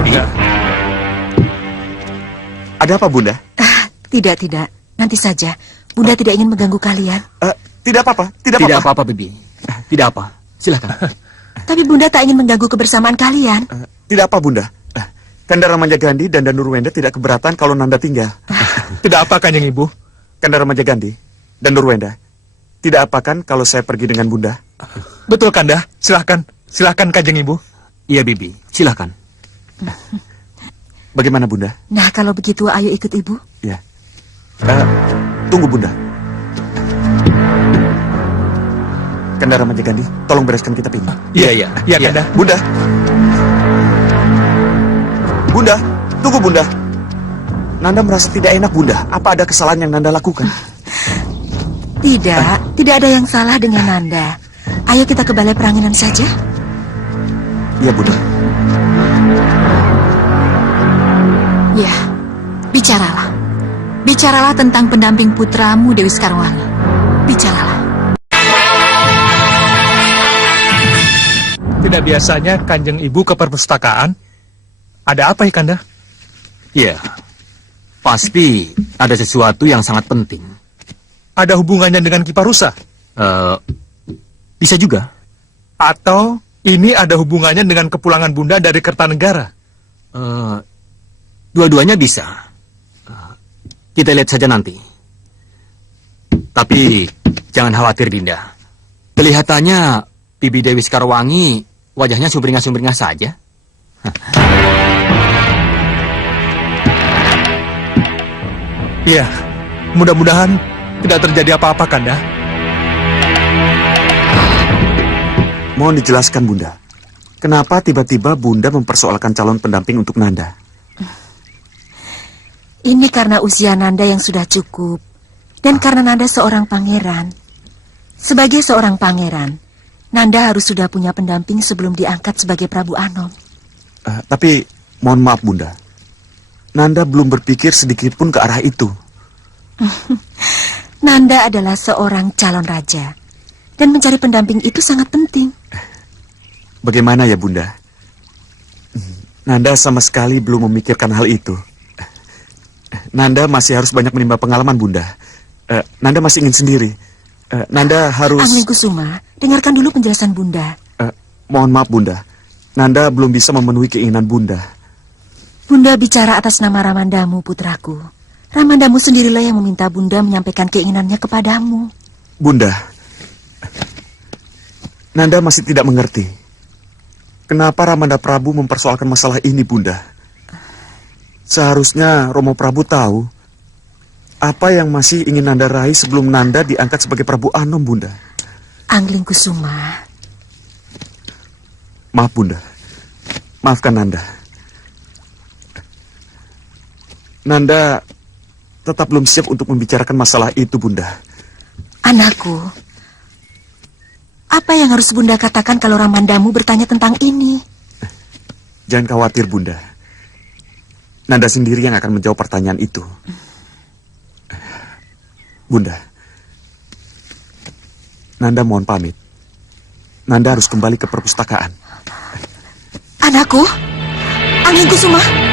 Bunda, ada apa, Bunda? Tidak. Nanti saja. Bunda tidak ingin mengganggu kalian. Tidak apa-apa. Tidak apa-apa, Bibi. Tidak apa. Silakan. Tapi Bunda tak ingin mengganggu kebersamaan kalian. Tidak apa, Bunda. Kanda Remaja Gandhi dan Nurwenda tidak keberatan kalau Nanda tinggal. Tidak apa, Kanjeng Ibu? Kanda Remaja Gandhi dan Nurwenda tidak apa kan kalau saya pergi dengan Bunda? Betul, Kanda. Silahkan, Kanjeng Ibu. Iya, Bibi. Silakan. Bagaimana, Bunda? Nah, kalau begitu ayo ikut Ibu. Ya. Tunggu, Bunda. Kanda Remaja Gandhi, tolong bereskan kitab ini. Iya, Kanda. Bunda. Bunda, tunggu, Bunda. Nanda merasa tidak enak, Bunda. Apa ada kesalahan yang Nanda lakukan? Tidak ada yang salah dengan Nanda. Ayo kita ke balai peranginan saja. Iya, Bunda. Ya, bicaralah. Bicaralah tentang pendamping putramu Dewi Sekarwangi. Bicaralah. Tidak biasanya Kanjeng Ibu ke perpustakaan. Ada apa ya, Kanda? Iya. Pasti ada sesuatu yang sangat penting. Ada hubungannya dengan Kiparusa? Bisa juga. Atau ini ada hubungannya dengan kepulangan Bunda dari Kertanegara? Dua-duanya bisa. Kita lihat saja nanti. Tapi jangan khawatir, Dinda. Kelihatannya Bibi Dewi Sekarwangi wajahnya sumringah-sumringah saja. Iya, mudah-mudahan tidak terjadi apa-apa, Kanda. Mohon dijelaskan, Bunda. Kenapa tiba-tiba Bunda mempersoalkan calon pendamping untuk Nanda? Ini karena usia Nanda yang sudah cukup. Dan karena Nanda seorang pangeran. Sebagai seorang pangeran, Nanda harus sudah punya pendamping sebelum diangkat sebagai Prabu Anom. Tapi, mohon maaf, Bunda. Nanda belum berpikir sedikit pun ke arah itu. Nanda adalah seorang calon raja. Dan mencari pendamping itu sangat penting. Bagaimana ya, Bunda? Nanda sama sekali belum memikirkan hal itu. Nanda masih harus banyak menimba pengalaman, Bunda. Nanda masih ingin sendiri. Nanda harus... Angling Kusuma, dengarkan dulu penjelasan Bunda. Mohon maaf, Bunda. Nanda belum bisa memenuhi keinginan Bunda. Bunda bicara atas nama Ramandamu, putraku. Ramandamu sendirilah yang meminta Bunda menyampaikan keinginannya kepadamu. Bunda, Nanda masih tidak mengerti. Kenapa Ramanda Prabu mempersoalkan masalah ini, Bunda? Seharusnya Romo Prabu tahu apa yang masih ingin Nanda raih sebelum Nanda diangkat sebagai Prabu Anom, Bunda. Angling Kusuma. Maaf, Bunda. Maafkan Nanda. Nanda tetap belum siap untuk membicarakan masalah itu, Bunda. Anakku, apa yang harus Bunda katakan kalau Ramandamu bertanya tentang ini? Jangan khawatir, Bunda. Nanda sendiri yang akan menjawab pertanyaan itu. Bunda, Nanda mohon pamit. Nanda harus kembali ke perpustakaan. Anakku, Angling Kusuma.